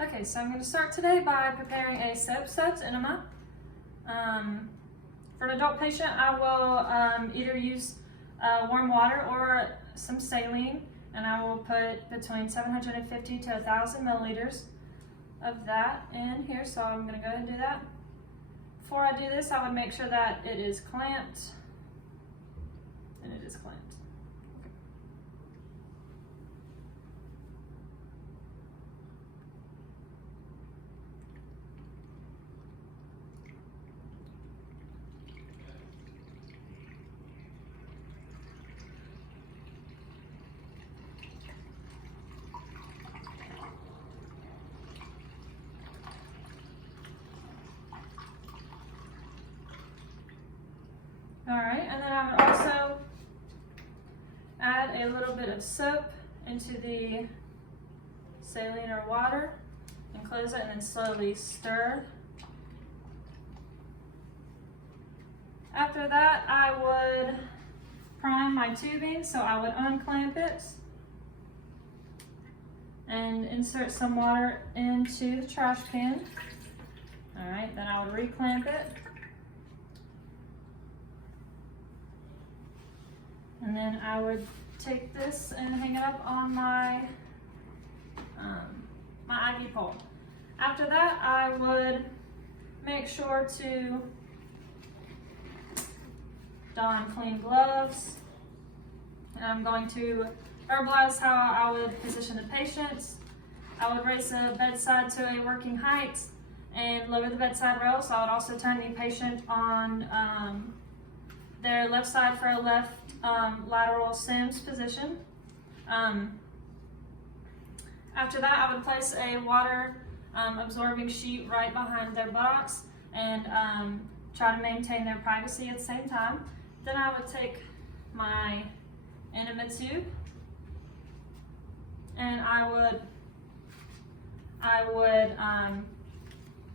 Okay, so I'm going to start today by preparing a Brakefield-Enema. For an adult patient, I will either use warm water or some saline, and I will put between 750 to 1,000 milliliters of that in here, so I'm going to go ahead and do that. Before I do this, I would make sure that it is clamped, and it is clamped. All right, and then I would also add a little bit of soap into the saline or water and close it and then slowly stir. After that, I would prime my tubing, so I would unclamp it and insert some water into the trash can. All right, then I would reclamp it. And then I would take this and hang it up on my my IV pole. After that, I would make sure to don clean gloves. And I'm going to herbalize how I would position the patient. I would raise the bedside to a working height and lower the bedside rail. So I would also turn the patient on their left side for a left lateral Sims position. After that, I would place a water absorbing sheet right behind their buttocks and try to maintain their privacy at the same time. Then I would take my enema tube and I would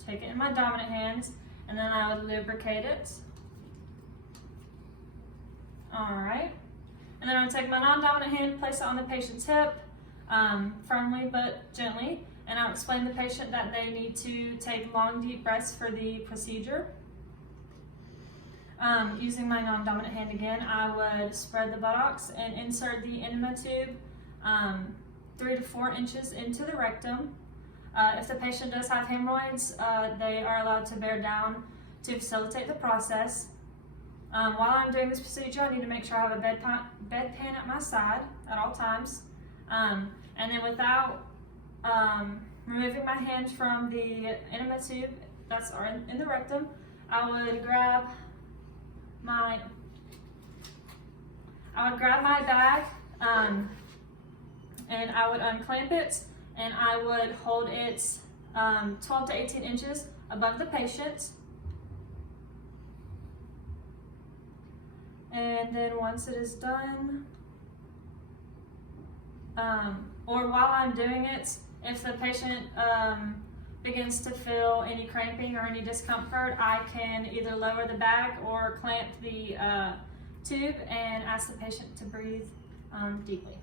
take it in my dominant hands and then I would lubricate it. All right, and then I would take my non-dominant hand, place it on the patient's hip, firmly but gently, and I would explain to the patient that they need to take long, deep breaths for the procedure. Using my non-dominant hand again, I would spread the buttocks and insert the enema tube 3 to 4 inches into the rectum. If the patient does have hemorrhoids, they are allowed to bear down to facilitate the process. While I'm doing this procedure, I need to make sure I have a bedpan at my side at all times. And then without removing my hand from the enema tube that's in the rectum, I would grab my bag and I would unclamp it and I would hold it 12 to 18 inches above the patient. And then once it is done, or while I'm doing it, if the patient begins to feel any cramping or any discomfort, I can either lower the bag or clamp the tube and ask the patient to breathe deeply.